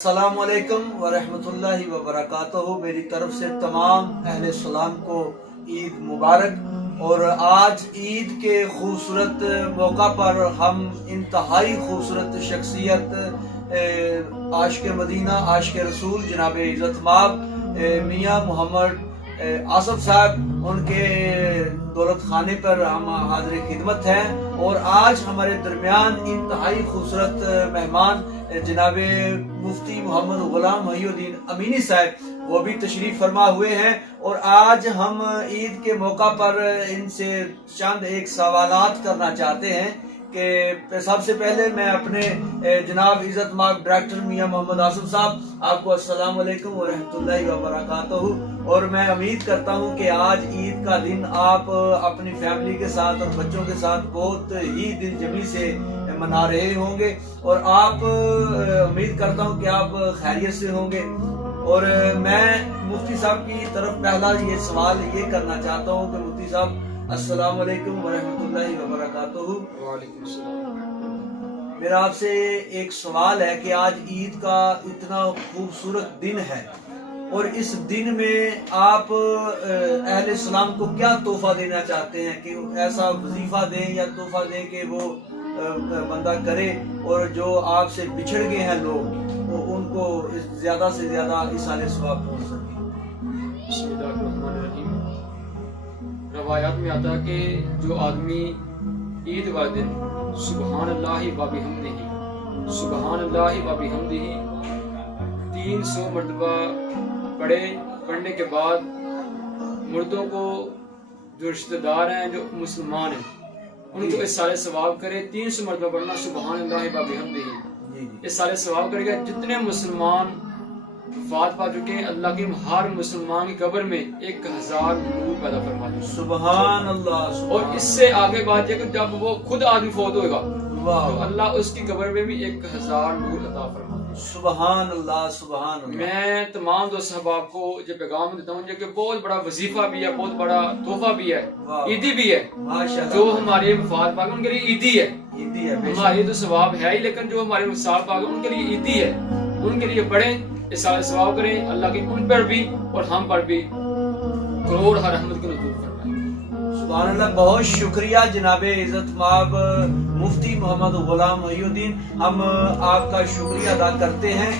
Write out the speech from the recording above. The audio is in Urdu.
السلام علیکم ورحمۃ وبرکاتہ۔ میری طرف سے تمام اہل اسلام کو عید مبارک۔ اور آج عید کے خوبصورت موقع پر ہم انتہائی خوبصورت شخصیت عاشق مدینہ عاشق رسول جناب عزت مآب میاں محمد آصف صاحب ان کے دولت خانے پر ہم حاضر خدمت ہیں، اور آج ہمارے درمیان انتہائی خوبصورت مہمان جناب مفتی محمد غلام محی الدین امینی صاحب وہ بھی تشریف فرما ہوئے ہیں، اور آج ہم عید کے موقع پر ان سے چند ایک سوالات کرنا چاہتے ہیں کہ سب سے پہلے میں اپنے جناب عزت مآب ڈائریکٹر میاں محمد آصف صاحب آپ کو السلام علیکم ورحمۃ اللہ وبرکاتہ، اور میں امید کرتا ہوں کہ آج عید کا دن آپ اپنی فیملی کے ساتھ اور بچوں کے ساتھ بہت ہی دل جمی سے منا رہے ہوں گے، اور آپ امید کرتا ہوں کہ آپ خیریت سے ہوں گے۔ اور میں مفتی صاحب کی طرف پہلا یہ سوال یہ کرنا چاہتا ہوں کہ مفتی صاحب السلام علیکم ورحمۃ اللہ وبرکاتہ۔ وعلیکم السلام۔ میرا آپ سے ایک سوال ہے کہ آج عید کا اتنا خوبصورت دن ہے، اور اس دن میں آپ اہل اسلام کو کیا تحفہ دینا چاہتے ہیں، کہ ایسا وظیفہ دیں یا تحفہ دیں کہ وہ بندہ کرے، اور جو آپ سے بچھڑ گئے ہیں لوگ وہ ان کو زیادہ سے زیادہ اصالِ ثواب پہنچ سکے۔ بسم اللہ الرحمن الرحیم۔ روایات میں آتا ہے کہ جو آدمی عید والے دن سبحان اللہ و بحمدہ سبحان اللہ و بحمدہ 300 مرتبہ پڑھنے کے بعد مردوں کو جو رشتہ دار ہیں جو مسلمان ہیں ان کو اس سارے ثواب کرے 300 مرتبہ پڑھنا سبحان اللہ و بحمدہ، اس سارے ثواب کرے گا۔ جتنے مسلمان وفات پا چکے ہیں اللہ کی ہر مسلمان کی قبر میں 1000 نور پیدا فرما دے۔ سبحان اللہ۔ اور اس سے آگے بات یہ کہ جب وہ خود آدمی فوت ہوئے گا تو اللہ اس کی قبر میں بھی 1000 نور عطا فرما دے۔ سبحان اللہ سبحان اللہ۔ میں تمام دوست احباب کو یہ پیغام دیتا ہوں کہ بہت بڑا وظیفہ بھی ہے، بہت بڑا تحفہ بھی ہے، عیدی بھی ہے۔ جو ہمارے وفات پا گئے ان کے لیے عیدی ہے، ہمارے تو ثواب ہے ہی، لیکن جو ہمارے وفات پا گئے ان کے لیے عیدی ہے، ان کے لیے پڑھیں، اس سارے ثواب کریں، اللہ کی ان پر بھی اور ہم پر بھی کروڑ رحمت کے نزول فرمائیں۔ سبحان اللہ۔ بہت شکریہ جناب عزت مآب مفتی محمد غلام محی الدین، ہم آپ کا شکریہ ادا کرتے ہیں۔